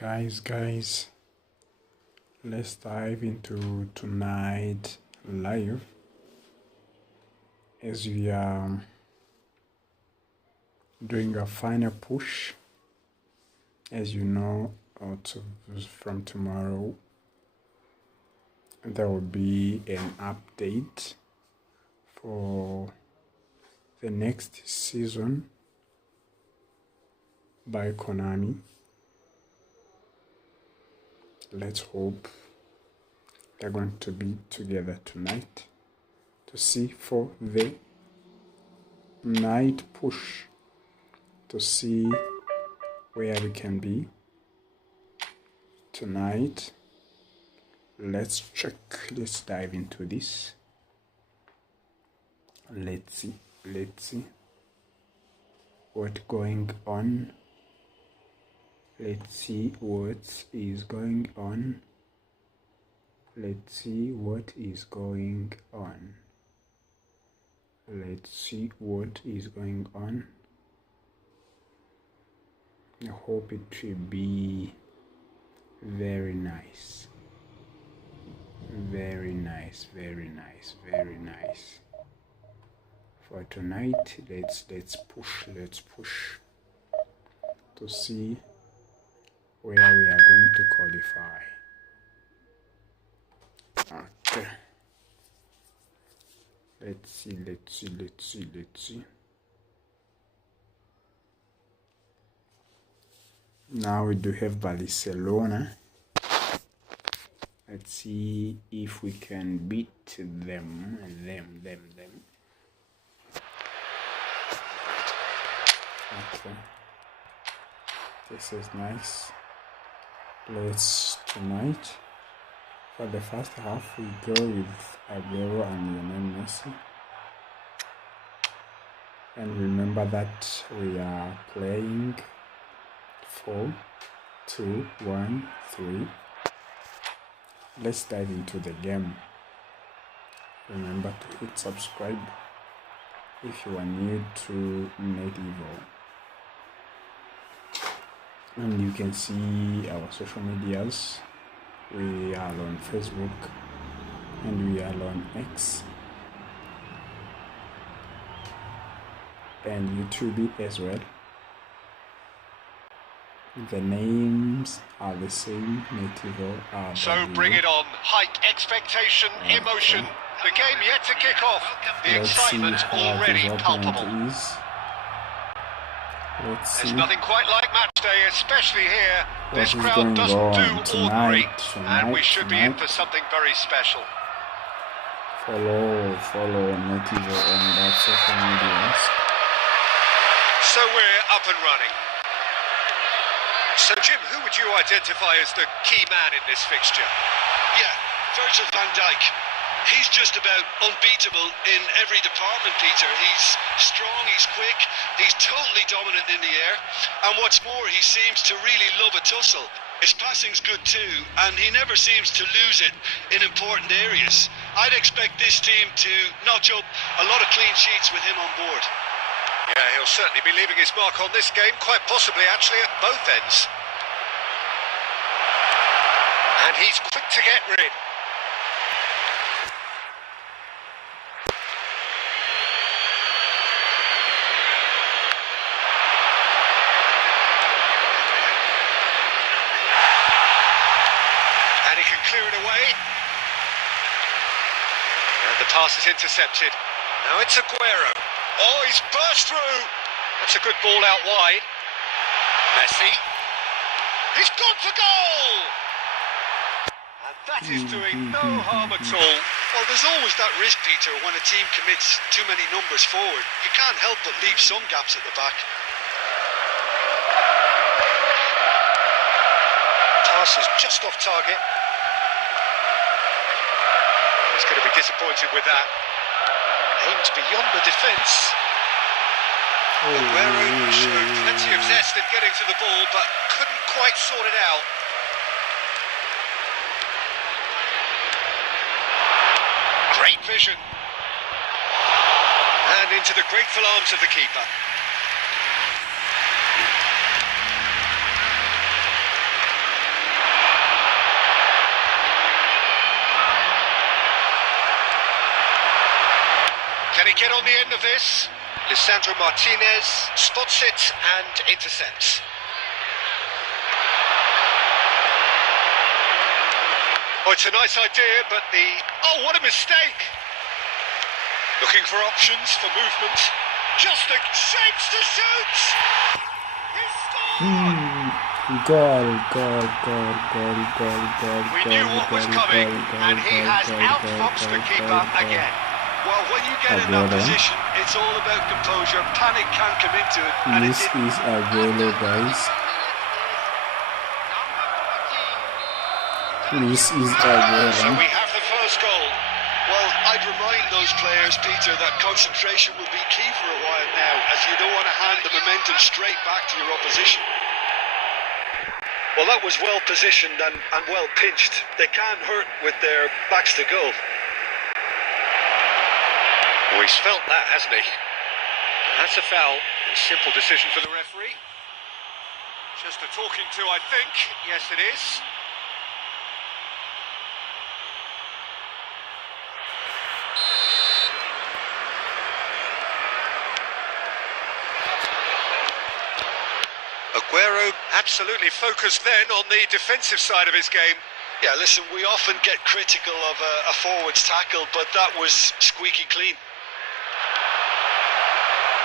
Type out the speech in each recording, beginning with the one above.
Guys, let's dive into tonight live as we are doing a final push. As you know, from tomorrow there will be an update for the next season by KONAMI. Let's hope they're going to be together tonight to see for the night push, to see where we can be tonight. Let's check, let's dive into this. Let's see what's going on. Let's see what is going on. Let's see what is going on. Let's see what is going on. I hope it will be very nice. Very nice. For tonight, let's push to see where we are going to qualify. Okay. Let's see. Now we do have Barcelona. Let's see if we can beat them. Okay. This is nice. Let's tonight. For the first half, we go with Aguero and Lionel Messi. And remember that we are playing 4-2-1-3. Let's dive into the game. Remember to hit subscribe if you are new to Evo. And you can see our social medias. We are on Facebook and we are on X and YouTube as well. The names are the same. Nativo. So bring it on. Hike expectation, emotion. The game yet to kick off. The excitement already palpable. There's nothing quite like match day, especially here. This crowd doesn't do ordinary, and we should be in for something very special. Follow Nativo on that social media. So we're up and running. So Jim, who would you identify as the key man in this fixture? Yeah, Virgil van Dijk. He's just about unbeatable in every department, Peter. He's strong, he's quick, he's totally dominant in the air. And what's more, he seems to really love a tussle. His passing's good too, and he never seems to lose it in important areas. I'd expect this team to notch up a lot of clean sheets with him on board. Yeah, he'll certainly be leaving his mark on this game, quite possibly actually at both ends. And he's quick to get rid. And he can clear it away. And the pass is intercepted. Now it's Aguero. Oh, he's burst through. That's a good ball out wide. Messi. He's gone for goal. And that is doing no harm at all. Well, there's always that risk, Peter, when a team commits too many numbers forward. You can't help but leave some gaps at the back. Pass is just off target. He's going to be disappointed with that. Aimed beyond the defence. Aguero showed plenty of zest in getting to the ball, but couldn't quite sort it out. Great vision. And into the grateful arms of the keeper. get on the end of this? Lisandro Martinez spots it and intercepts. Oh, it's a nice idea, but oh, what a mistake! Looking for options for movement. Just a shapes to shoot! He scored! Goal. We knew what was coming, and he has outfoxed the keeper again. Well, when you get in that position, it's all about composure. Panic can't come into it. And This is Aguero, guys. This is So Aguero. we have the first goal. Well, I'd remind those players, Peter, that concentration will be key for a while now, as you don't want to hand the momentum straight back to your opposition. Well, that was well positioned and well pinched. They can't hurt with their backs to goal. Oh, he's felt that, hasn't he? That's a foul. A simple decision for the referee. Just a talking to, I think. Yes, it is. Aguero absolutely focused then on the defensive side of his game. Yeah, listen, we often get critical of a forward's tackle, but that was squeaky clean.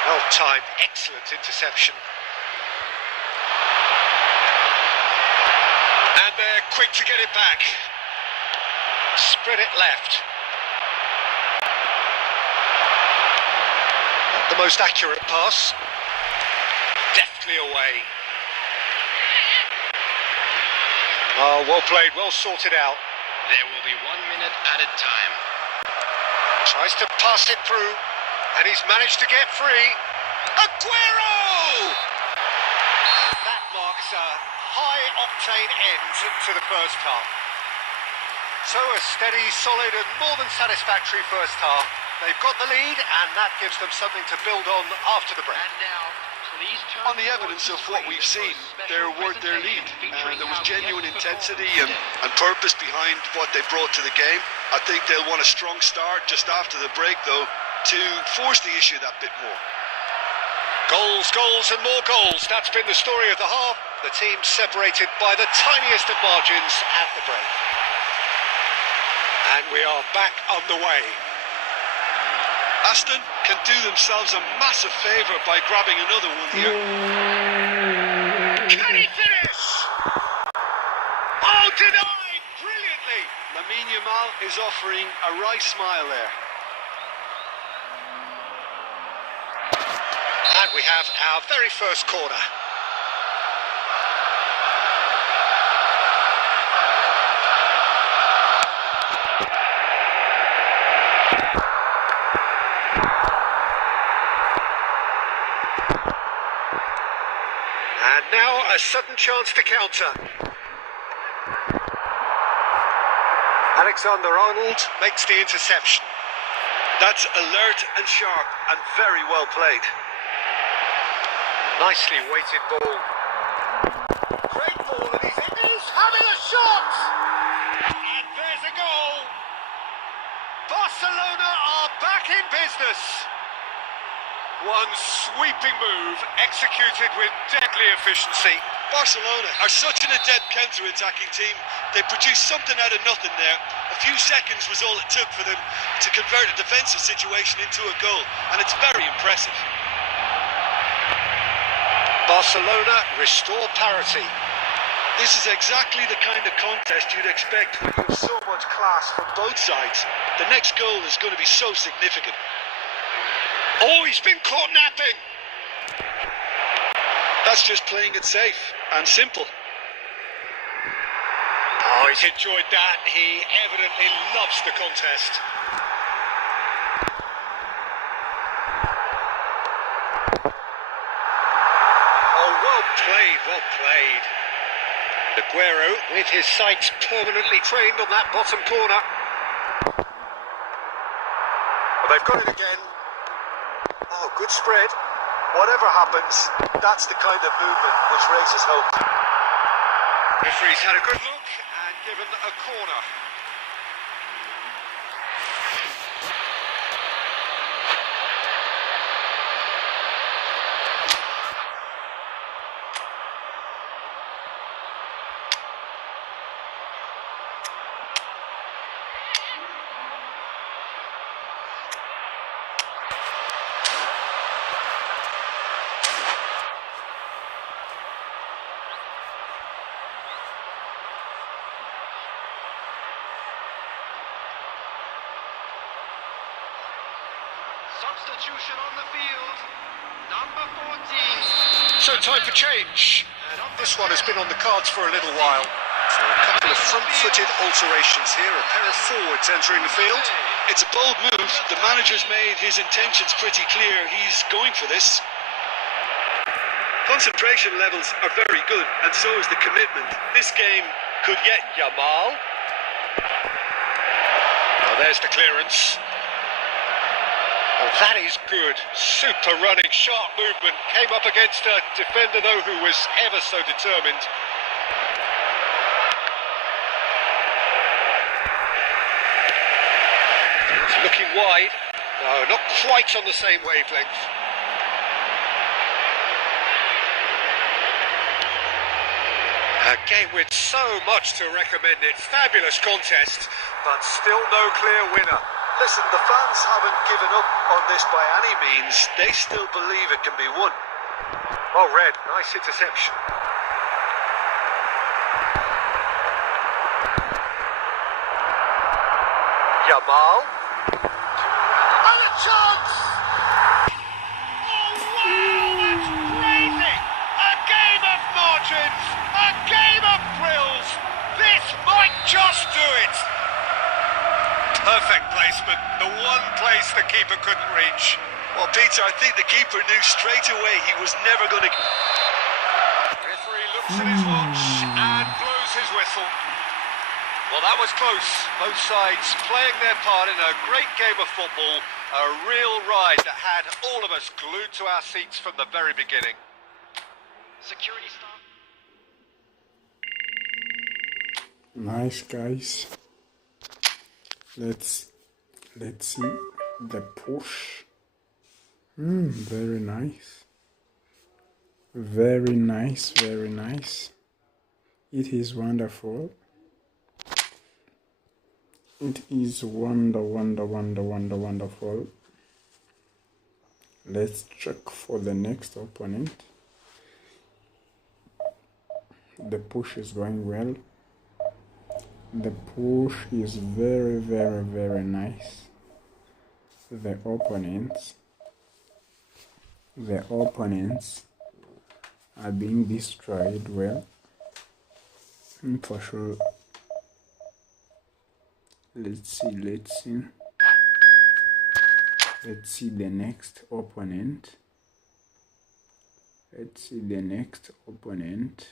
Well timed, excellent interception. And they're quick to get it back. Spread it left. Not the most accurate pass. Deftly away. Oh, well played, well sorted out. There will be 1 minute added time. Tries to pass it through, and he's managed to get free. Aguero! That marks a high-octane end to the first half. So a steady, solid and more than satisfactory first half. They've got the lead, and that gives them something to build on after the break. And now, please turn On the evidence of what we've seen, they're worth their lead. There was genuine intensity and purpose behind what they brought to the game. I think they'll want a strong start just after the break, though, to force the issue that bit more. Goals, goals and more goals. That's been the story of the half. The team separated by the tiniest of margins at the break. And we are back on the way. Aston can do themselves a massive favour by grabbing another one here. Can he finish? Oh, denied! Brilliantly! Lamine Yamal is offering a wry smile there. And we have our very first corner. And now a sudden chance to counter. Alexander-Arnold makes the interception. That's alert and sharp and very well played. Nicely weighted ball. Great ball, and he's having a shot! And there's a goal! Barcelona are back in business. One sweeping move, executed with deadly efficiency. Barcelona are such an adept counter-attacking team. They produced something out of nothing there. A few seconds was all it took for them to convert a defensive situation into a goal, and it's very impressive. Barcelona restore parity. This is exactly the kind of contest you'd expect when you have so much class from both sides. The next goal is going to be so significant. Oh, he's been caught napping. That's just playing it safe and simple. Oh, he's enjoyed that. He evidently loves the contest. Oh, well played, well played. Aguero with his sights permanently trained on that bottom corner. Well, they've got it again. Oh, good spread. Whatever happens, that's the kind of movement which raises hope. Referee's had a good look and given a corner. Substitution on the field. Number 14. So time for change. And this one has been on the cards for a little while. So a couple of front-footed alterations here. A pair of forwards entering the field. It's a bold move. The manager's made his intentions pretty clear. He's going for this. Concentration levels are very good, and so is the commitment. This game could get Yamal. Oh, there's the clearance. Oh, that is good. Super running, sharp movement. Came up against a defender, though, who was ever so determined. It's looking wide. No, not quite on the same wavelength. A game with so much to recommend it. Fabulous contest, but still no clear winner. Listen, the fans haven't given up on this by any means. They still believe it can be won. Oh, Red, nice interception. Yamal. And a chance! Oh, wow, that's crazy! A game of margins, a game of thrills. This might just do it. Perfect placement, the one place the keeper couldn't reach. Well, Peter, I think the keeper knew straight away he was never going to... Referee looks at his watch and blows his whistle. Well, that was close. Both sides playing their part in a great game of football. A real ride that had all of us glued to our seats from the very beginning. Security stop. Nice, guys. Let's see the push. Very nice. Very nice, very nice. It is wonderful. It is wonderful. Let's check for the next opponent. The push is going well. The push is very nice. The opponents are being destroyed well, for sure. Let's see the next opponent. Let's see the next opponent.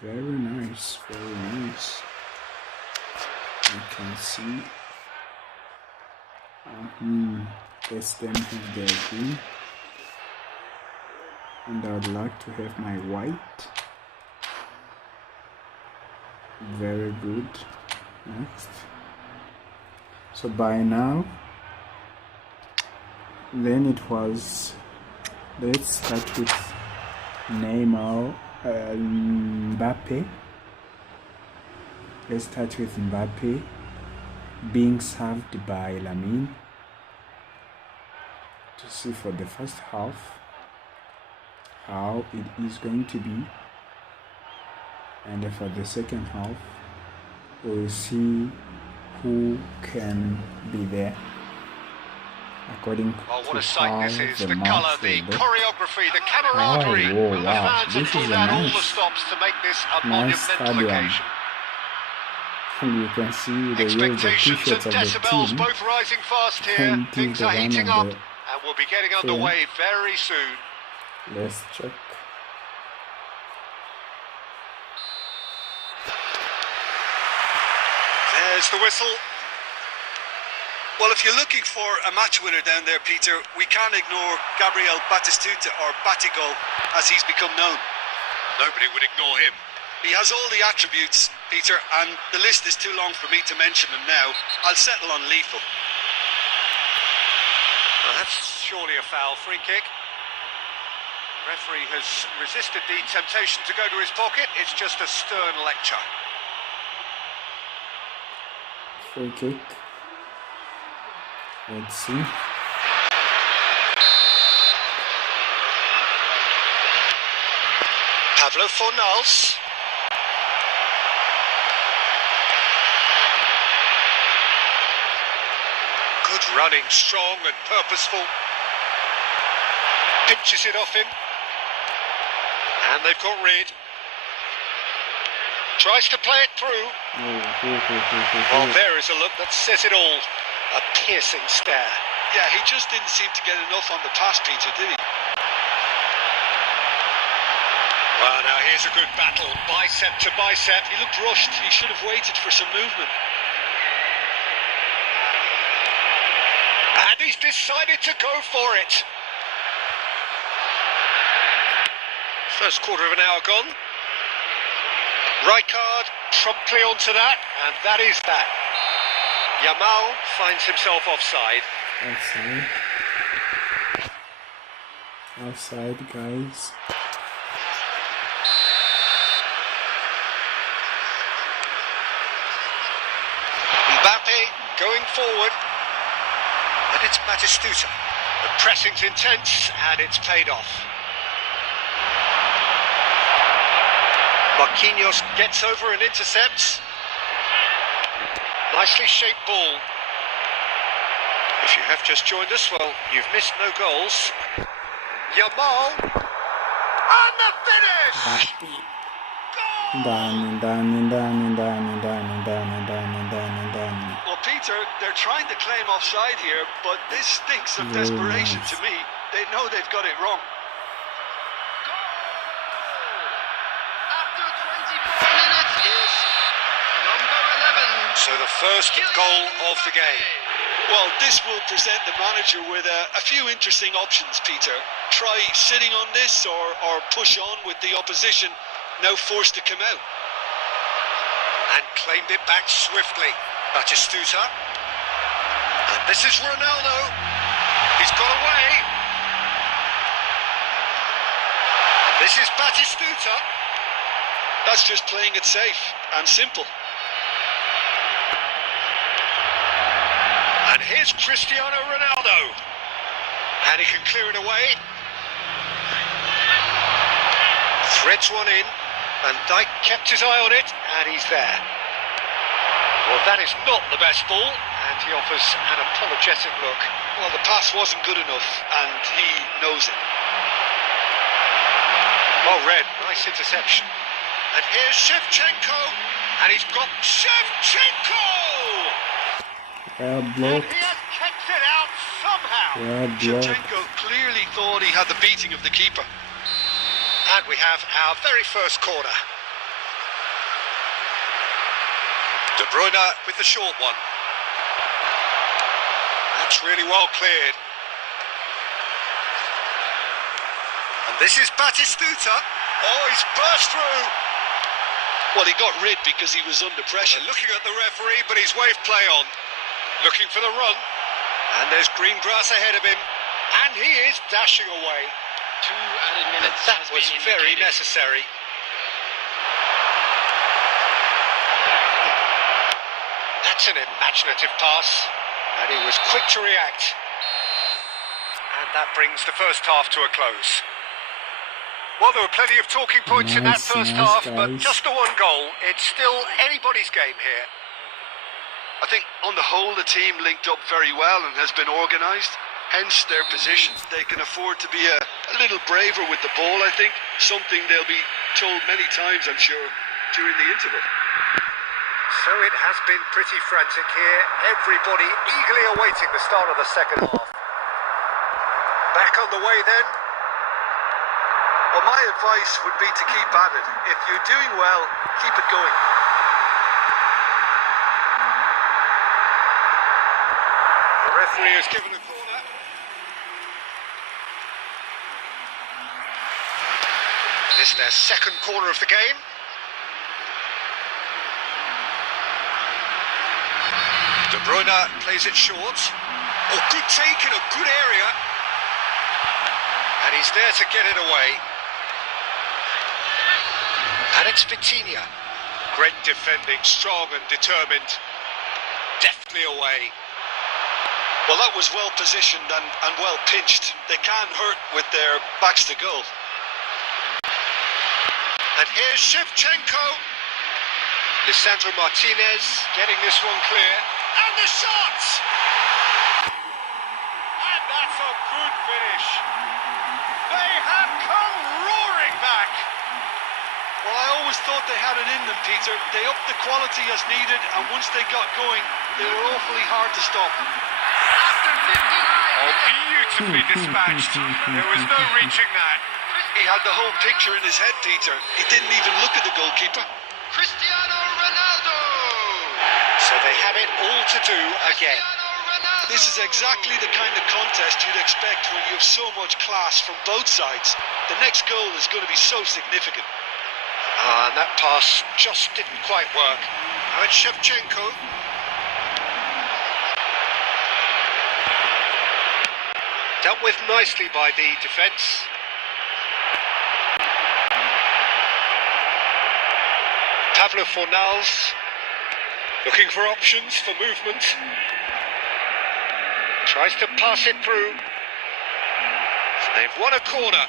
Very nice. You can see that's them have their green, and I would like to have my white. Very good. Next. So by now, then it was, let's start with Neymar, Mbappe. Let's start with Mbappe being served by Lamine, to see for the first half how it is going to be, and for the second half we'll see who can be there according oh, what to a sight how this is. the The colour, the choreography, the camaraderie. Oh, The wow. fans have This pulled is a out all nice- the stops to make this a nice monumental stadium. occasion. And you can see the Expectations t-shirts and of the decibels team. both rising fast here. And Things the are one heating of up, the- and we'll be getting underway very soon. Let's check. There's the whistle. Well, if you're looking for a match winner down there, Peter, we can't ignore Gabriel Batistuta, or Batigol, as he's become known. Nobody would ignore him. He has all the attributes, Peter, and the list is too long for me to mention them now. I'll settle on lethal. Well, that's surely a foul. Free kick. Referee has resisted the temptation to go to his pocket. It's just a stern lecture. Free kick. Let's see. Pavlo Fornals. Good running, strong and purposeful. Pinches it off him. And they've got rid. Tries to play it through. Well, there is a look that says it all. A piercing stare. Yeah, he just didn't seem to get enough on the pass, Peter, did he? Well, now here's a good battle, bicep to bicep. He looked rushed. He should have waited for some movement. And he's decided to go for it. First quarter of an hour gone. Rijkaard promptly onto that, and that is that. Yamal finds himself offside. Offside, guys. Mbappe going forward. And it's Batistuta. The pressing's intense, and it's paid off. Marquinhos gets over and intercepts. Nicely shaped ball. If you have just joined us, well, you've missed no goals. Yamal. And the finish! Well, Peter, they're trying to claim offside here, but this stinks of desperation to me. They know they've got it wrong. After 24 minutes is number 11. So the first goal of the game. Well, this will present the manager with a few interesting options, Peter. Try sitting on this or push on with the opposition, now forced to come out. And claimed it back swiftly. Batistuta. And this is Ronaldo. He's got away. And this is Batistuta. That's just playing it safe and simple. And here's Cristiano Ronaldo. And he can clear it away. Threads one in. Van Dijk kept his eye on it, and he's there. Well, that is not the best ball, and he offers an apologetic look. Well, the pass wasn't good enough, and he knows it. Well read, nice interception. And here's Shevchenko, and he's got Shevchenko! Well And blocked. he has kicked it out somehow. Well blocked. Shevchenko clearly thought he had the beating of the keeper. And we have our very first corner. De Bruyne with the short one. That's really well cleared. And this is Batistuta. Oh, he's burst through. Well, he got rid because he was under pressure. They're looking at the referee, but he's waved play on. Looking for the run. And there's green grass ahead of him. And he is dashing away. 2 added And minutes that has was been very indicated. necessary. That's an imaginative pass. And he was quick to react. And that brings the first half to a close. Well, there were plenty of talking points in that first half, but just the one goal. It's still anybody's game here. I think on the whole the team linked up very well and has been organised, hence their position. They can afford to be a little braver with the ball, I think, something they'll be told many times, I'm sure, during the interval. So it has been pretty frantic here, everybody eagerly awaiting the start of the second half. Back on the way then. Well, my advice would be to keep at it. If you're doing well, keep it going. The referee has given a corner. This is their second corner of the game. De Bruyne plays it short. Oh, good take in a good area. And he's there to get it away. And it's Vitinha. Great defending, strong and determined. Deftly away. Well, that was well positioned and well pinched. They can't hurt with their backs to goal. And here's Shevchenko. Lisandro Martinez getting this one clear. And the shot! And that's a good finish. They have come roaring back. Well, I always thought they had it in them, Peter. They upped the quality as needed, and once they got going, they were awfully hard to stop. After 59 Oh, minutes, beautifully dispatched. There was no reaching that. He had the whole picture in his head, Peter. He didn't even look at the goalkeeper. Cristiano Ronaldo. So they have it all to do again. Cristiano Ronaldo. This is exactly the kind of contest you'd expect when you have so much class from both sides. The next goal is going to be so significant. And that pass just didn't quite work. Now it's Shevchenko. Dealt with nicely by the defence. Pablo Fornals looking for options for movement. Tries to pass it through. They've won a corner.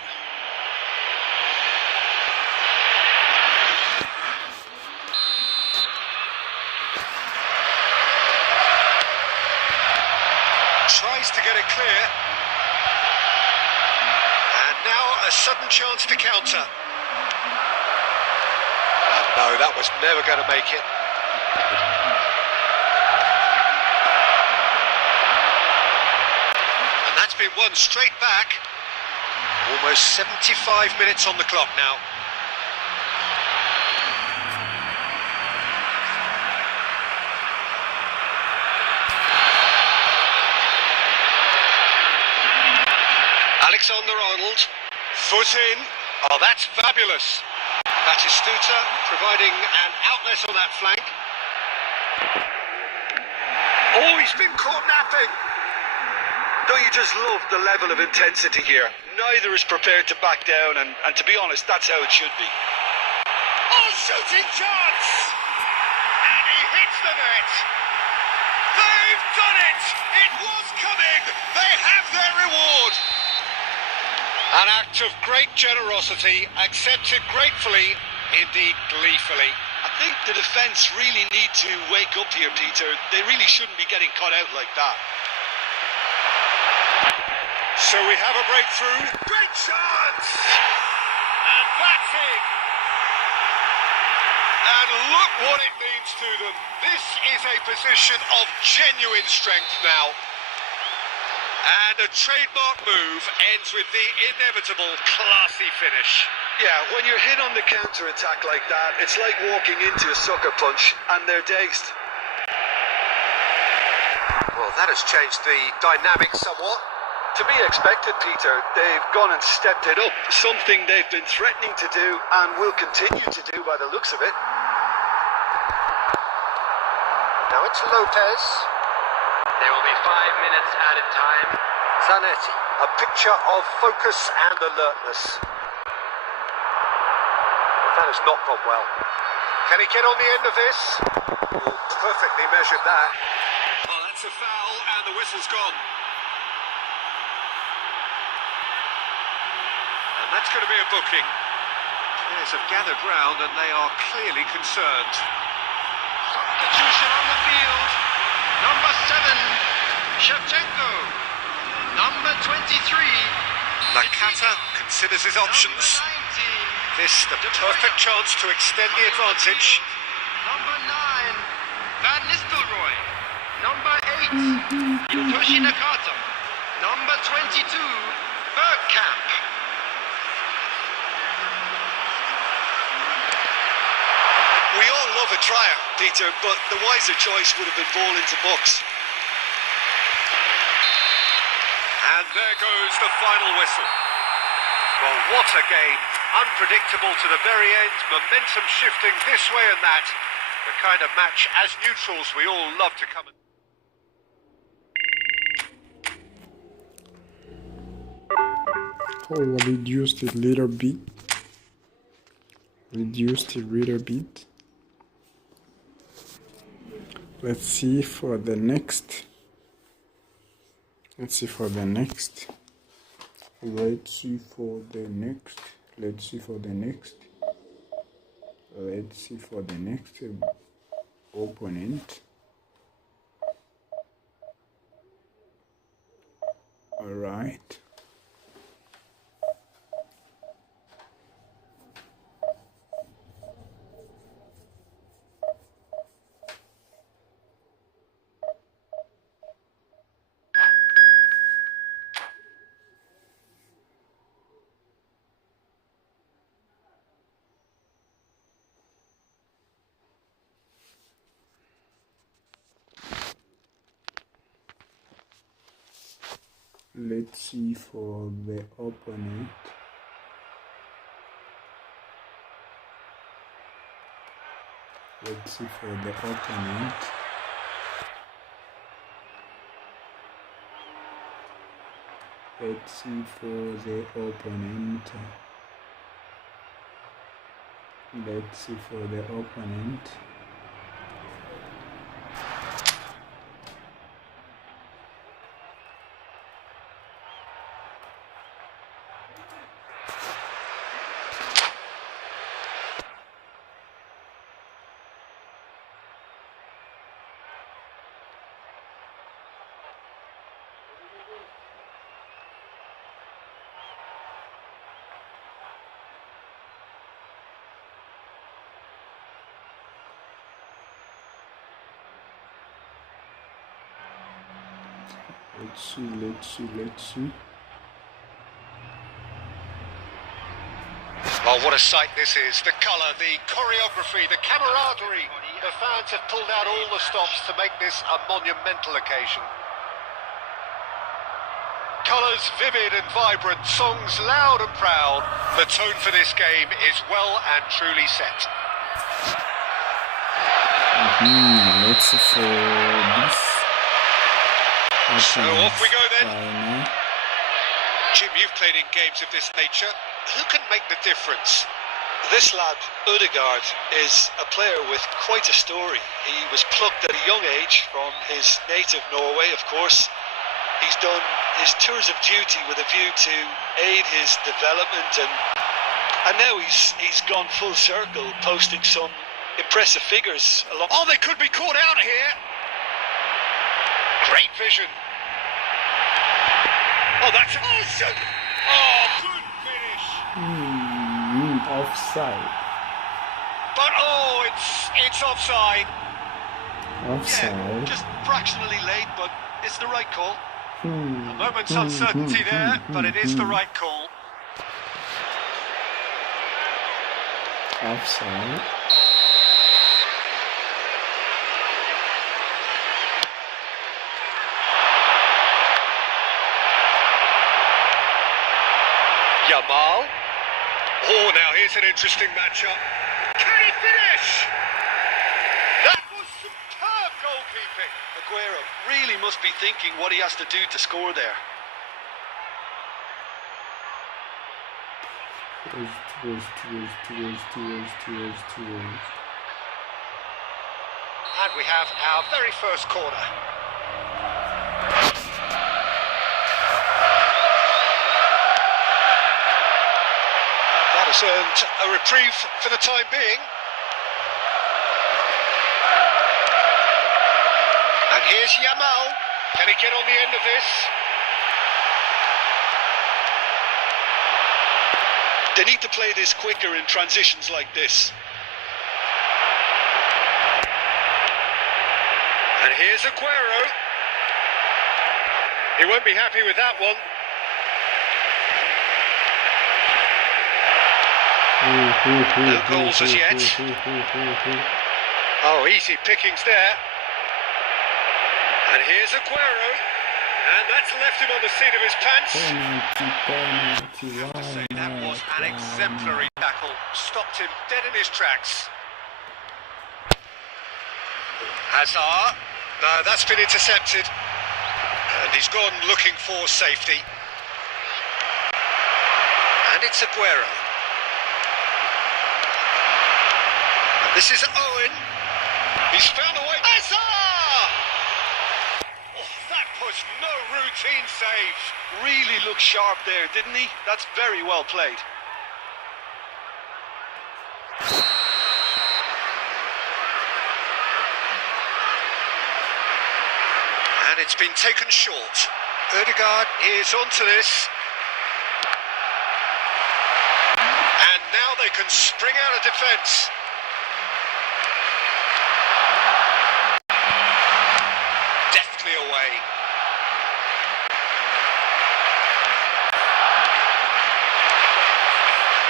Tries to get it clear. And now a sudden chance to counter. And no, that was never going to make it. And that's been won straight back. Almost 75 minutes on the clock now. Alexander-Arnold, foot in. Oh, that's fabulous. Batistuta providing an outlet on that flank. Oh, he's been caught napping. Don't you just love the level of intensity here? Neither is prepared to back down, and to be honest, that's how it should be. Oh, shooting chance! And he hits the net. They've done it! It was coming! They have their reward! An act of great generosity, accepted gratefully, indeed gleefully. I think the defence really need to wake up here, Peter. They really shouldn't be getting caught out like that. So we have a breakthrough. Great chance! And that's it! And look what it means to them. This is a position of genuine strength now. And a trademark move ends with the inevitable classy finish. Yeah, when you're hit on the counter-attack like that, it's like walking into a sucker punch, and they're dazed. Well, that has changed the dynamic somewhat. To be expected, Peter. They've gone and stepped it up, something they've been threatening to do and will continue to do by the looks of it. Now it's Lopez. There will be 5 minutes added time. Zanetti, a picture of focus and alertness. That has not gone well. Can he get on the end of this? Oh, perfectly measured that. Oh, that's a foul, and the whistle's gone. And that's going to be a booking. Players have gathered round and they are clearly concerned. Substitution on the field. Number 7, Shevchenko. Number 23, Nakata considers his options. Number 19, This the perfect chance to extend the advantage. Number 9, Van Nistelrooy. Number 8, Yutoshi Nakata. Number 22, Bergkamp. We all love a tryer, Peter, but the wiser choice would have been ball into box. And there goes the final whistle. Well, what a game. Unpredictable to the very end, momentum shifting this way and that. The kind of match, as neutrals, we all love to come and... Oh, reduced it a little bit. Let's see for the next. Let's see for the next. Let's see for the next opponent. All right. Let's see for the opponent. Let's see for the opponent. Let's see for the opponent. Let's see for the opponent. Let's see. Oh, what a sight this is. The colour, the choreography, the camaraderie. The fans have pulled out all the stops to make this a monumental occasion. Colours vivid and vibrant, songs loud and proud. The tone for this game is well and truly set. Let's see for this. So off we go then. Final. Jim, you've played in games of this nature. Who can make the difference? This lad, Ødegaard, is a player with quite a story. He was plucked at a young age from his native Norway, of course. He's done his tours of duty with a view to aid his development, and now he's gone full circle, posting some impressive figures along. Oh, they could be caught out here. Great vision. Oh, that's... Oh, shit. Oh, good finish. Offside. But, oh, it's offside. Offside. Yeah, just fractionally late, but it's the right call. A moment's uncertainty there, but it is the right call. Offside. Yamal. Oh, now here's an interesting matchup. Can he finish? That was superb goalkeeping. Aguero really must be thinking what he has to do to score there. And we have our very first corner. That has earned a reprieve for the time being. And here's Yamal. Can he get on the end of this? They need to play this quicker in transitions like this. And here's Aguero. He won't be happy with that one. No goals as yet. Oh, easy pickings there. And here's Aguero. And that's left him on the seat of his pants. Penalty. I have to say, that was an exemplary tackle. Stopped him dead in his tracks. Hazard. No, that's been intercepted. And he's gone looking for safety. And it's Aguero. And this is Owen. He's found a way. Hazard! Oh, that was no routine save. Really looked sharp there, didn't he? That's very well played. it's been taken short. Ødegaard is onto this. And now they can spring out of defence. Deftly away.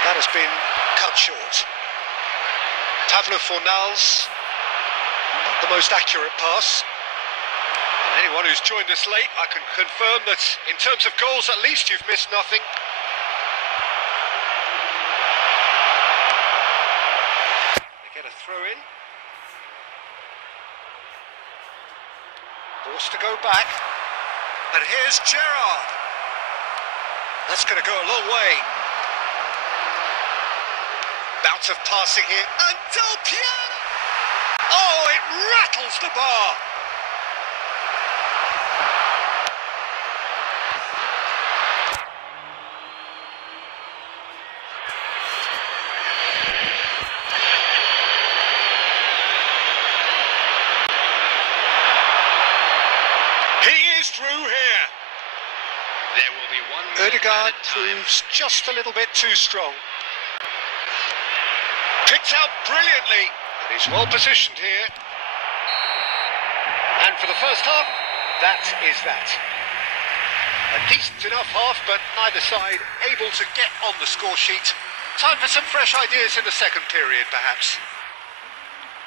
That has been cut short. Pavlo Fornals, not the most accurate pass. And anyone who's joined us late, I can confirm that in terms of goals, at least you've missed nothing. They get a throw in. Forced to go back. And here's Gerrard. That's going to go a long way. Bout of passing here, and Del Piero! Oh, it rattles the bar! He is through here. There will be one. Ødegaard proves just a little bit too strong. Picked out brilliantly, and he's well positioned here. And for the first half, that is that. A decent enough half, but neither side able to get on the score sheet. Time for some fresh ideas in the second period, perhaps.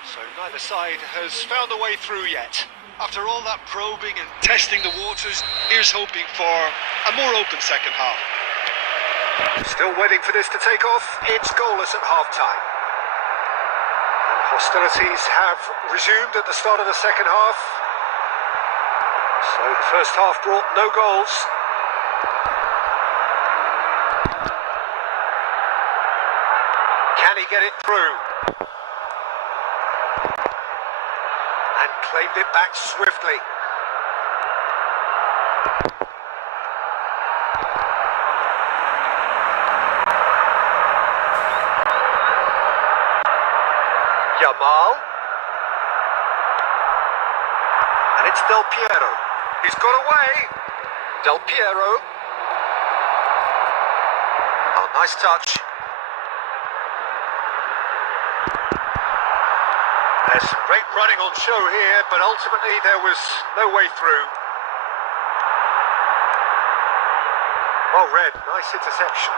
So neither side has found a way through yet. After all that probing and testing the waters, here's hoping for a more open second half. Still waiting for this to take off. It's goalless at half-time. Hostilities have resumed at the start of the second half. So the first half brought no goals. Can he get it through? And claimed it back swiftly. Yamal. And it's Del Piero. He's got away. Del Piero. Oh, nice touch. There's some great running on show here, but ultimately there was no way through. Well read, nice interception.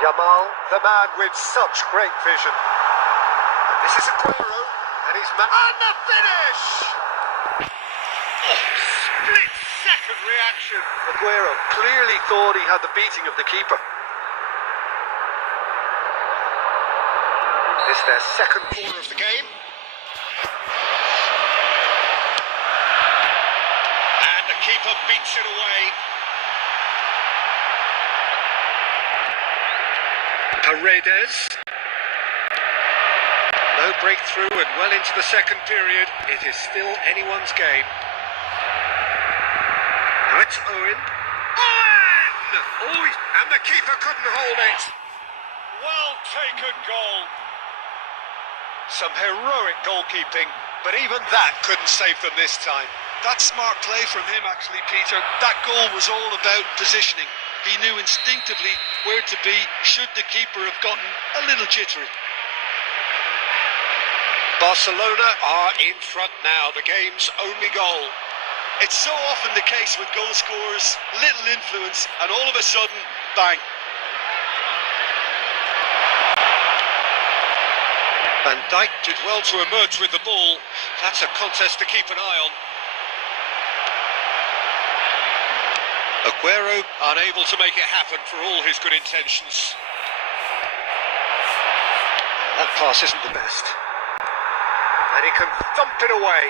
Yamal, the man with such great vision. This is Aguero, and he's and the finish! Oh, split-second reaction. Aguero clearly thought he had the beating of the keeper. This is their second corner of the game. And the keeper beats it away. Paredes. No breakthrough and well into the second period. It is still anyone's game. Now it's Owen. Owen! Oh, and the keeper couldn't hold it. Well taken goal. Some heroic goalkeeping, but even that couldn't save them this time. That's smart play from him, actually, Peter. That goal was all about positioning. He knew instinctively where to be should the keeper have gotten a little jittery. Barcelona are in front now, the game's only goal. It's so often the case with goal scorers, little influence, and all of a sudden, bang. Van Dijk did well to emerge with the ball. That's a contest to keep an eye on. Aguero unable to make it happen for all his good intentions. That pass isn't the best. And he can thump it away.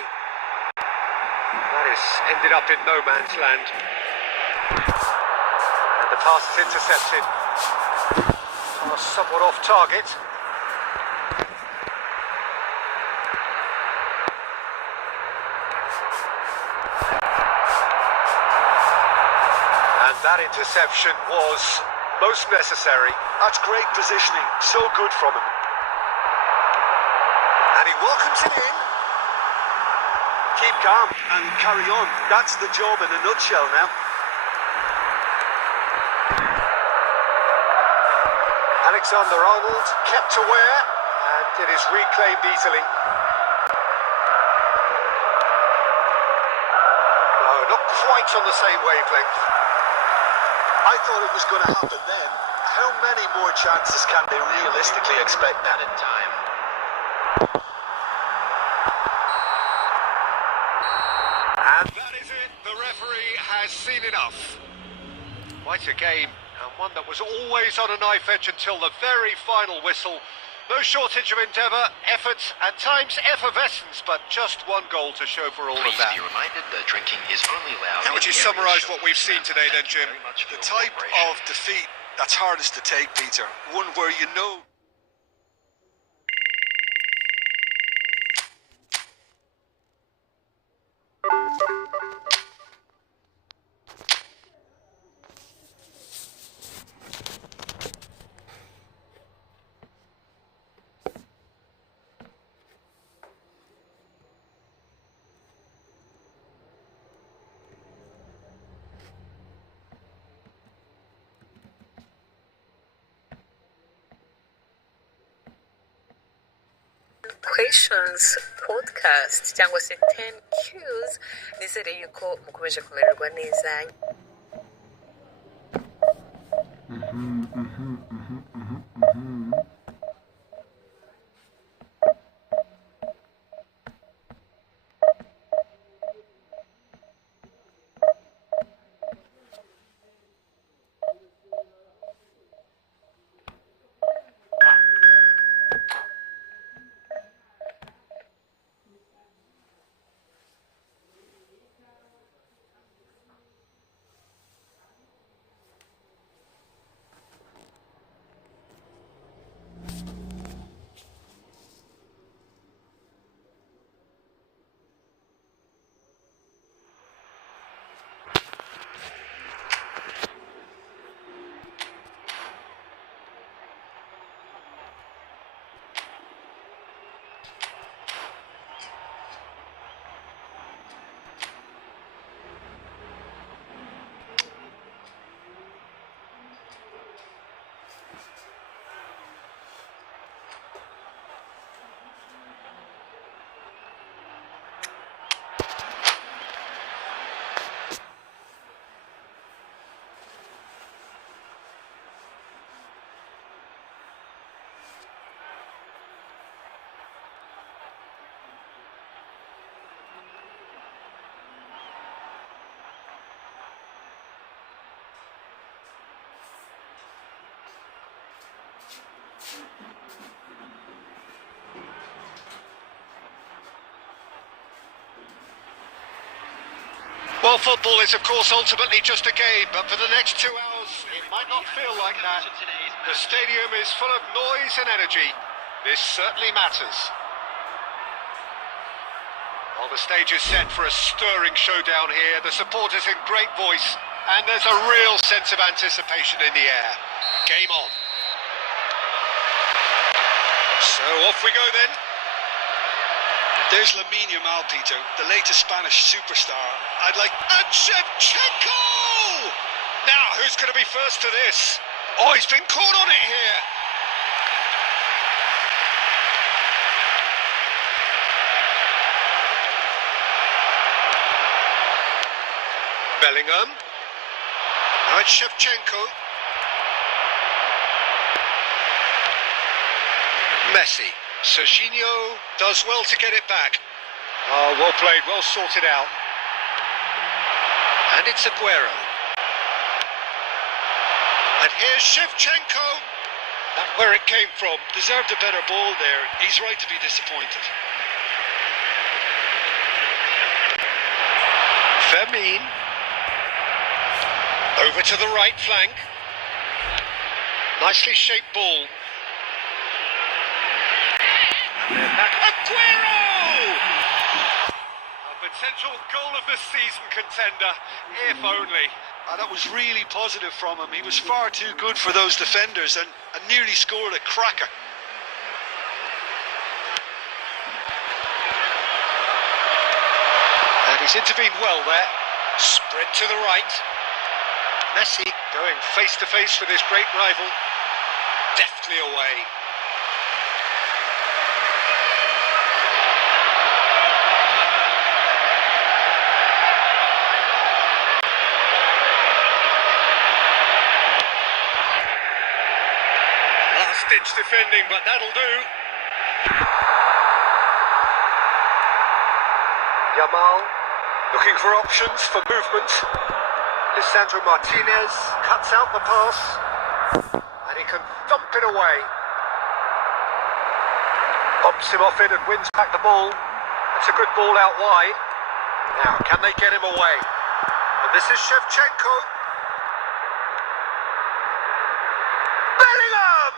That is ended up in no man's land. And the pass is intercepted. Pass somewhat off target. And that interception was most necessary. That's great positioning, so good from him. And he welcomes it in. Keep calm and carry on. That's the job in a nutshell now. Alexander-Arnold kept aware, and it is reclaimed easily. No, not quite on the same wavelength. I thought it was going to happen then. How many more chances can they realistically expect now? Added time. And that is it. The referee has seen enough. Quite a game, and one that was always on a knife edge until the very final whistle. No shortage of endeavour, effort, at times effervescence, but just one goal to show for all of that. Please be reminded that drinking is only allowed. How would you summarise what we've seen today then, Jim? The type of defeat that's hardest to take, Peter. One where you know... Questions podcast cyangwa se 10 Qs nizere yuko mukomeje kumererwa neza. Well, football is, of course, ultimately just a game, but for the next 2 hours, it might not feel like that. The stadium is full of noise and energy. This certainly matters. Well, the stage is set for a stirring showdown here. The supporters in great voice, and there's a real sense of anticipation in the air. Game on. So off we go then. There's Lamine Yamal, Peter, the latest Spanish superstar. I'd like... And Shevchenko! Now, who's going to be first to this? Oh, he's been caught on it here. Bellingham. Now it's Shevchenko. Messi. Serginho does well to get it back. Oh, well played, well sorted out. And it's Aguero. And here's Shevchenko. That's where it came from. Deserved a better ball there. He's right to be disappointed. Fermin. Over to the right flank. Nicely shaped ball. Aguero! A potential goal of the season contender, if only. That was really positive from him. He was far too good for those defenders and nearly scored a cracker. He's intervened well there. Spread to the right. Messi going face to face with his great rival. Deftly away. Last-ditch defending, but that'll do. Yamal looking for options for movement. Lisandro Martinez cuts out the pass and he can thump it away. Bumps him off it and wins back the ball. It's a good ball out wide. Now, can they get him away? And this is Shevchenko. Bellingham!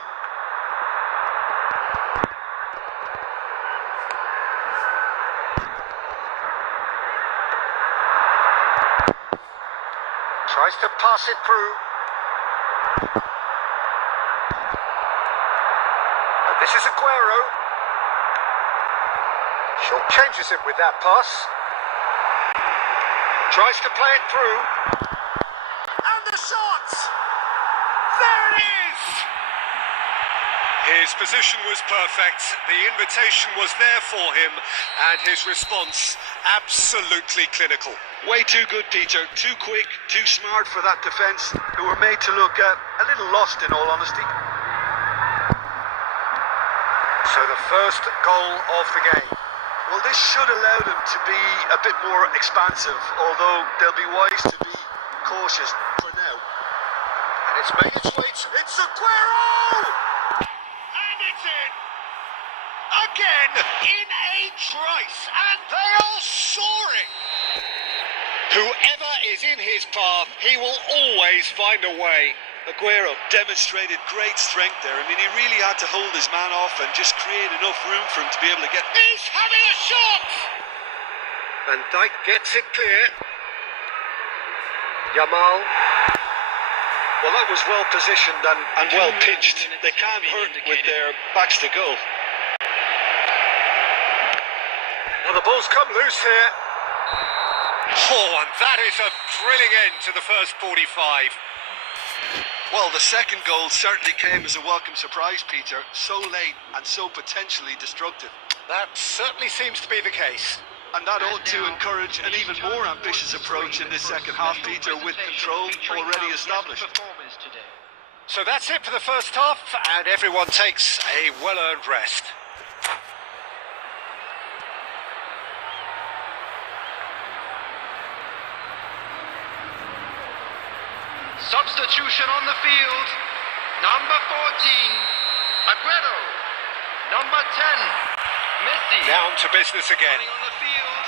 Tries to pass it through. And this is Aguero. Short changes him with that pass. Tries to play it through. And the shot! There it is! His position was perfect. The invitation was there for him. And his response, absolutely clinical. Way too good, Peter. Too quick, too smart for that defence, who were made to look a little lost, in all honesty. So the first goal of the game. Well, this should allow them to be a bit more expansive, although they'll be wise to be cautious for now. And it's made its way to... It's Aguero! And it's in! Again, in a trice, and they are soaring! Whoever is in his path, he will always find a way. Aguero demonstrated great strength there. I mean, he really had to hold his man off and just create enough room for him to be able to get... He's having a shot! Van Dijk gets it clear. Yamal. Well, that was well positioned and well pitched. They can't hurt with their backs to goal. Now the ball's come loose here. Oh, and that is a thrilling end to the first 45. Well, the second goal certainly came as a welcome surprise, Peter. So late and so potentially destructive. That certainly seems to be the case. And that ought to encourage an even more ambitious approach in this second half, Peter, with control already established. So that's it for the first half, and everyone takes a well-earned rest. Substitution on the field. Number 14, Aguero. Number 10, Messi. Down to business again. On the field,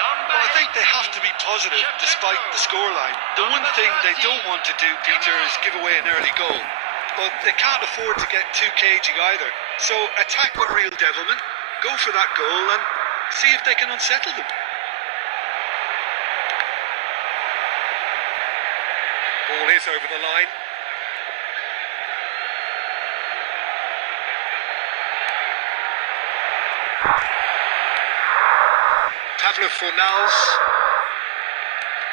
number Well, I think they 18, have to be positive despite the scoreline. The one thing they don't want to do, Peter, is give away an early goal. But they can't afford to get too cagey either. So attack with real devilment, go for that goal and see if they can unsettle them. Ball is over the line. Pavlo Fornals.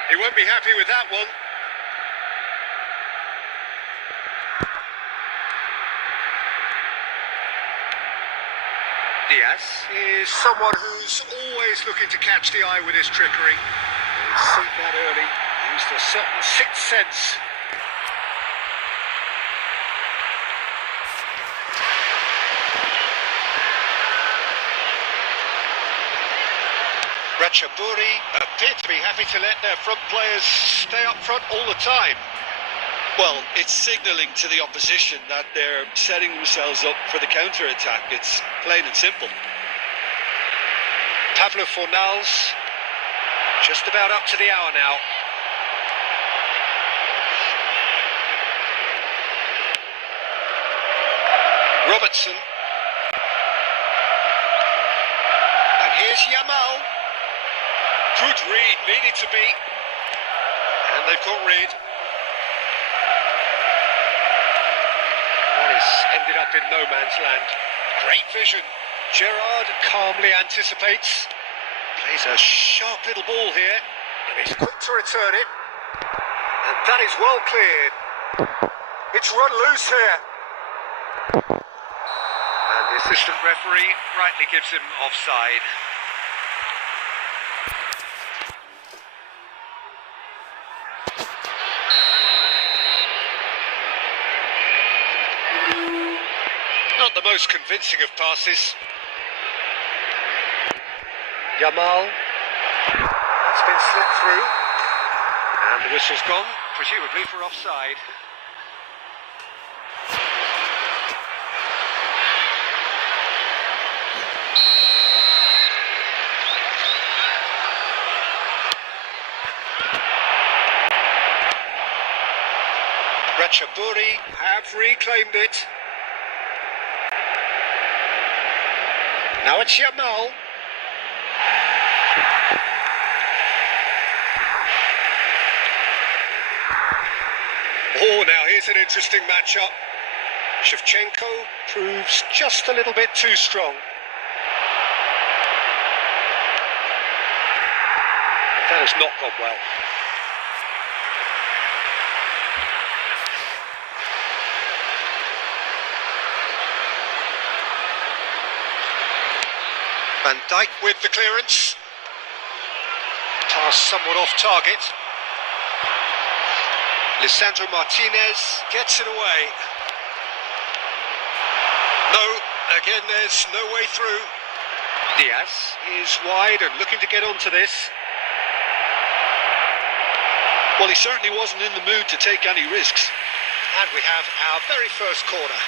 He won't be happy with that one. Diaz is someone who's always looking to catch the eye with his trickery. He's seen that early. Used a certain sixth sense. Ratchaburi appear to be happy to let their front players stay up front all the time. Well, it's signalling to the opposition that they're setting themselves up for the counter-attack. It's plain and simple. Pavlo Fornals, just about up to the hour now. Robertson. And here's Yamal. Good read, needed to be. And they've got rid. That has ended up in no man's land. Great vision. Gerrard calmly anticipates. Plays a sharp little ball here, and he's quick to return it. And that is well cleared. It's run loose here. And the assistant referee rightly gives him offside. Not the most convincing of passes. Yamal. That's been slipped through. And the whistle's gone, presumably for offside. Ratchaburi have reclaimed it. Now it's Yamal. Oh, now here's an interesting matchup. Shevchenko proves just a little bit too strong. That has not gone well. Van Dijk with the clearance. Pass somewhat off target. Lisandro Martinez gets it away. No, again there's no way through. Diaz is wide and looking to get onto this. Well, he certainly wasn't in the mood to take any risks. And we have our very first corner.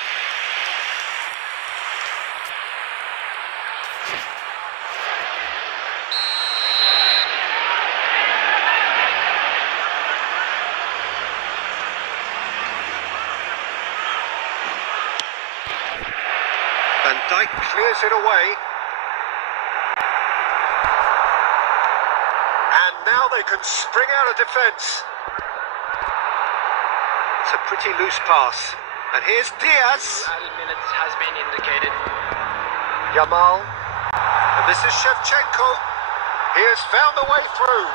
Van Dijk clears it away. And now they can spring out of defence. It's a pretty loose pass. And here's Diaz. Added minutes has been indicated. Yamal. And this is Shevchenko. He has found a way through.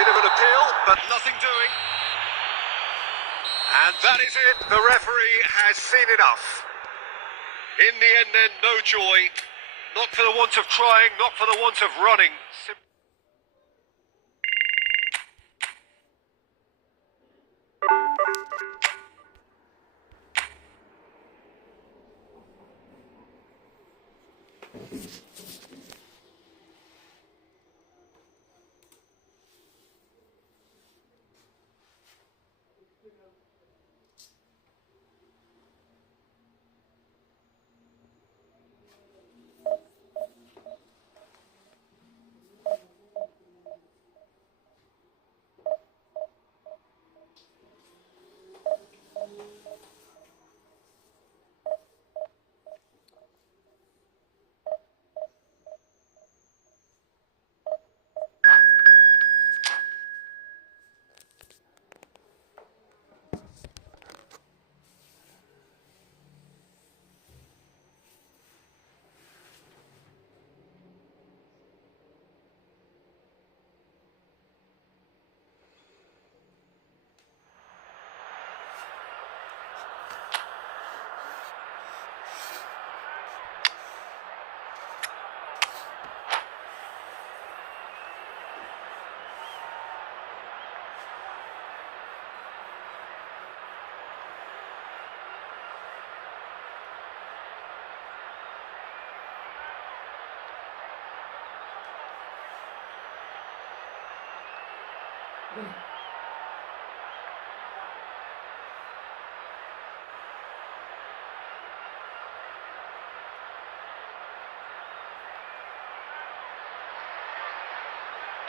Bit of an appeal, but nothing doing. And that is it. The referee has seen enough. In the end then, no joy. Not for the want of trying, not for the want of running.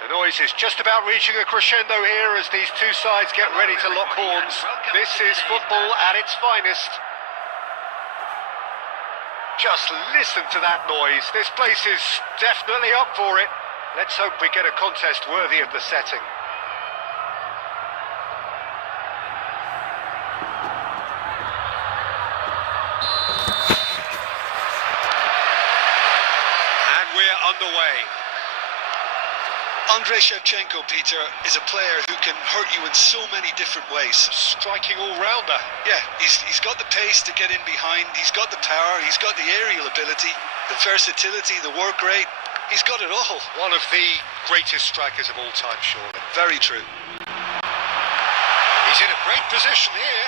The noise is just about reaching a crescendo here as these two sides get ready to lock horns. This is football at its finest. Just listen to that noise. This place is definitely up for it. Let's hope we get a contest worthy of the setting. underway. Andrei Shevchenko, Peter, is a player who can hurt you in so many different ways. Striking all-rounder. Yeah, he's got the pace to get in behind, he's got the power, he's got the aerial ability, the versatility, the work rate. He's got it all. One of the greatest strikers of all time, surely. Very true. He's in a great position here.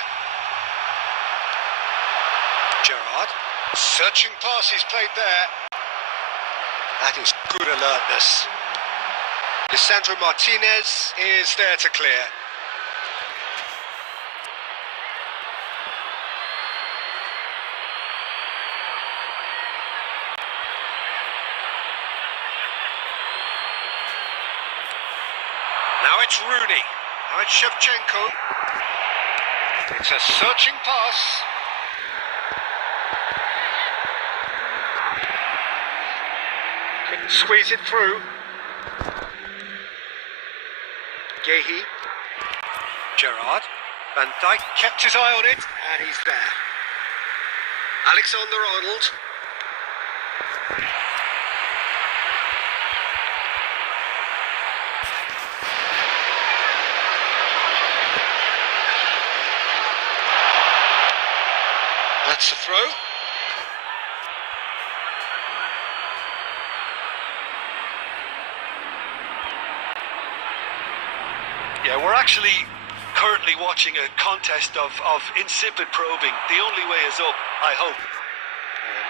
Gerrard. Searching pass he's played there. That is good alertness. Lisandro Martinez is there to clear. Now it's Rooney. Now it's Shevchenko. It's a searching pass. Couldn't squeeze it through. Gehi. Gerrard. Van Dijk kept his eye on it, and he's there. Alexander-Arnold. That's a throw. Yeah, we're actually currently watching a contest of insipid probing. The only way is up, I hope.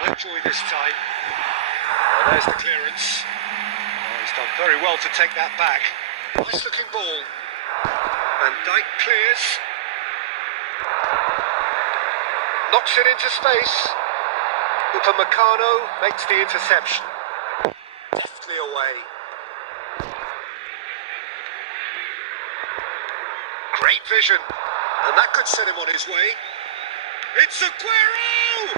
No joy this time. Well, there's the clearance. Oh, he's done very well to take that back. Nice looking ball. Van Dijk clears. Knocks it into space. Upamecano makes the interception. Deftly away. Great vision. And that could set him on his way. It's Aguero!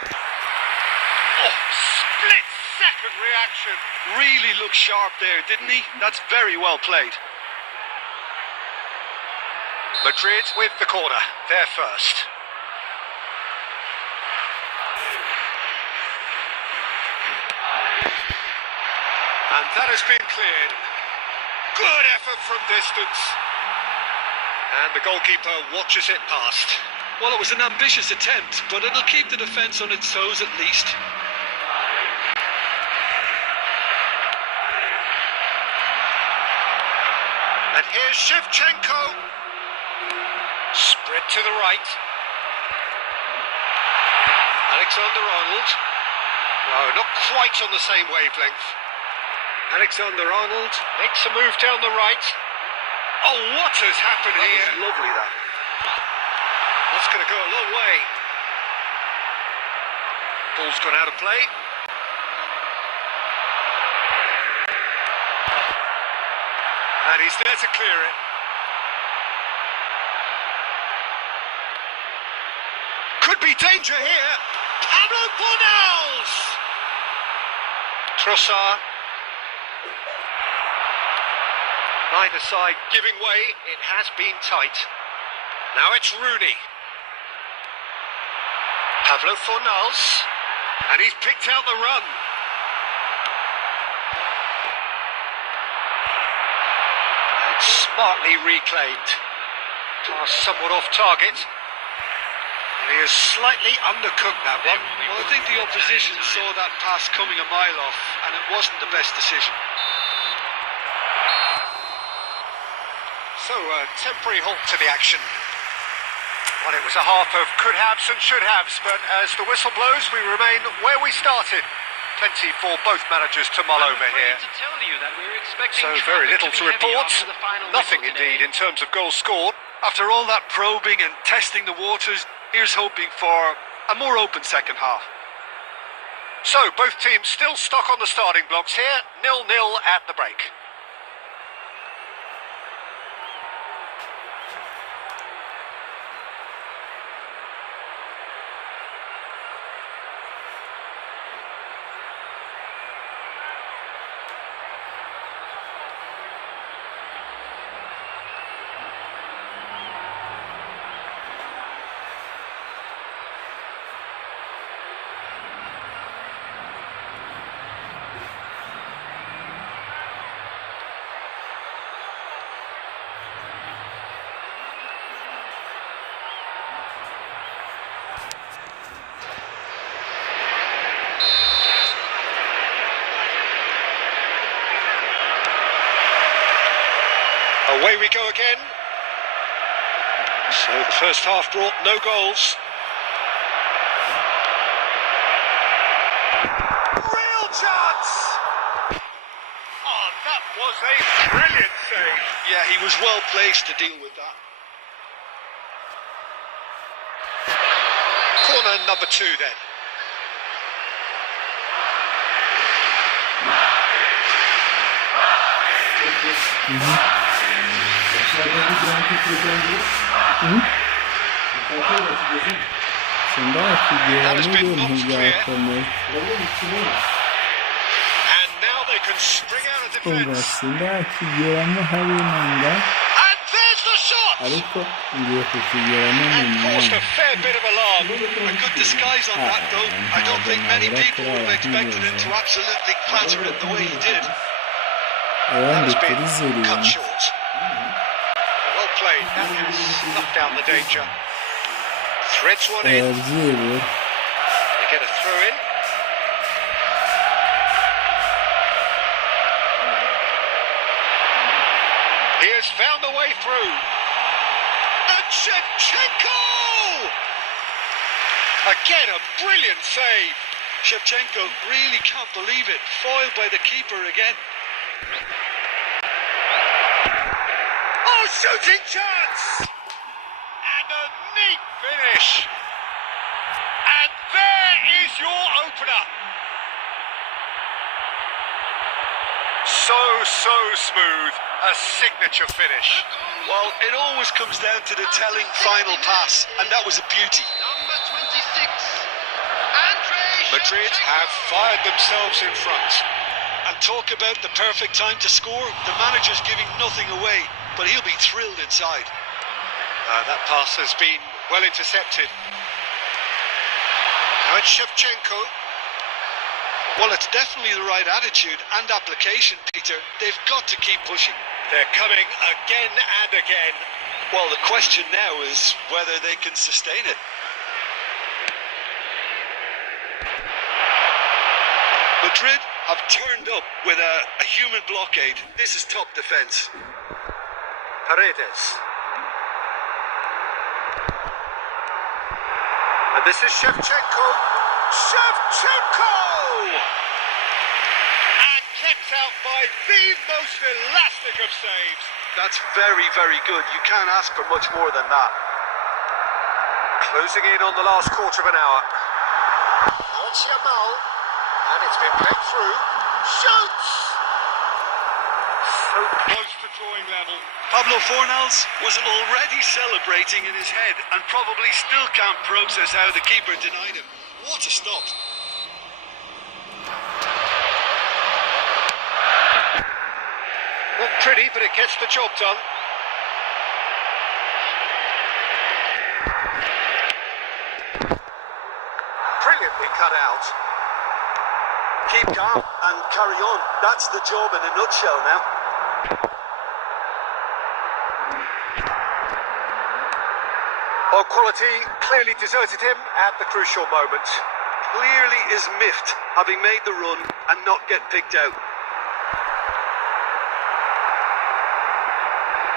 Oh, split-second reaction. Really looked sharp there, didn't he? That's very well played. Madrid with the corner. They're first. And that has been cleared. Good effort from distance. And the goalkeeper watches it past. Well, it was an ambitious attempt, but it'll keep the defence on its toes at least. And here's Shevchenko. Spread to the right. Alexander-Arnold. No, not quite on the same wavelength. Alexander-Arnold makes a move down the right. Oh, what has happened here? That was lovely, that. That's going to go a long way. Ball's gone out of play. And he's there to clear it. Could be danger here. Pablo Fornals! Trossard. Neither side giving way. It has been tight. Now it's Rooney. Pablo Fornals. And he's picked out the run. And smartly reclaimed. Pass somewhat off target. And he has slightly undercooked that one. Well, I think the opposition saw that pass coming a mile off, and it wasn't the best decision. So, a temporary halt to the action. Well, it was a half of could-haves and should-haves, but as the whistle blows, we remain where we started. Plenty for both managers to mull over here. So, very little to report. Nothing, indeed, in terms of goals scored. After all that probing and testing the waters, here's hoping for a more open second half. So, both teams still stuck on the starting blocks here. 0-0 at the break. away we go again. So the first half brought no goals. Real chance! Oh, that was a brilliant save. Yeah, he was well placed to deal with that. Corner number 2 then. That has been knocked clear. clear. And now they can spring out of defence. Sindakigiramo habimanga And there's the shot! ariko ngiye kukigiramo And caused a nyuma. fair bit of alarm. A good disguise on that, though. I don't think many people would have expected him to absolutely clatter it the way he did. Abandi Has been kuri cut zirindwi. short. Well played. That has knocked down the danger. Threads one in. Arabyibura. They get a throw in. He has found a way through. And Shevchenko! Again, a brilliant save. Shevchenko really can't believe it. Foiled by the keeper again. Oh, shooting chance! And a neat finish. And there is your opener. So smooth. A signature finish. Well, it always comes down to the telling final pass, and that was a beauty. Number 26, Andrei Madrid Shevchenko. have fired themselves in front. And talk about the perfect time to score. The manager's giving nothing away, but he'll be thrilled inside. That pass has been well intercepted. Now it's Shevchenko. Well, it's definitely the right attitude and application, Peter. They've got to keep pushing. They're coming again and again. Well, the question now is whether they can sustain it. Madrid have turned up with a human blockade. This is top defence. Paredes. And this is Shevchenko. Shevchenko! And kept out by the most elastic of saves. That's very, very good. You can't ask for much more than that. Closing in on the last quarter of an hour. Now it's Yamal. And it's been played through. Shoots! So close to drawing level. Pablo Fornals was already celebrating in his head and probably still can't process how the keeper denied him. What a stop. Not pretty, but it gets the job done. Brilliantly cut out. Keep calm and carry on. That's the job in a nutshell now. Well, quality clearly deserted him at the crucial moment. Clearly is miffed, having made the run and not get picked out.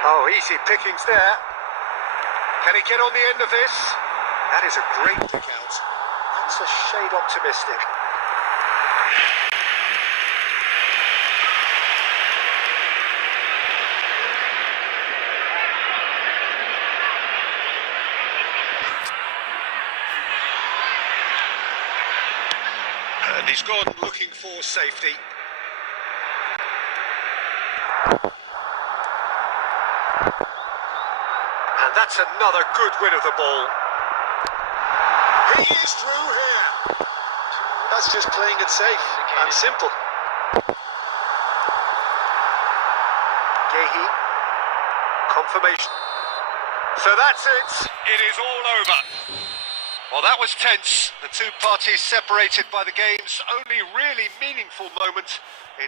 Oh, easy pickings there. Can he get on the end of this? That is a great pick out. That's a shade optimistic. And he's gone looking for safety. And that's another good win of the ball. He is through here. That's just playing it safe and simple. Gehi. Confirmation. So that's it. It is all over. Well, that was tense. The two parties separated by the game's only really meaningful moment in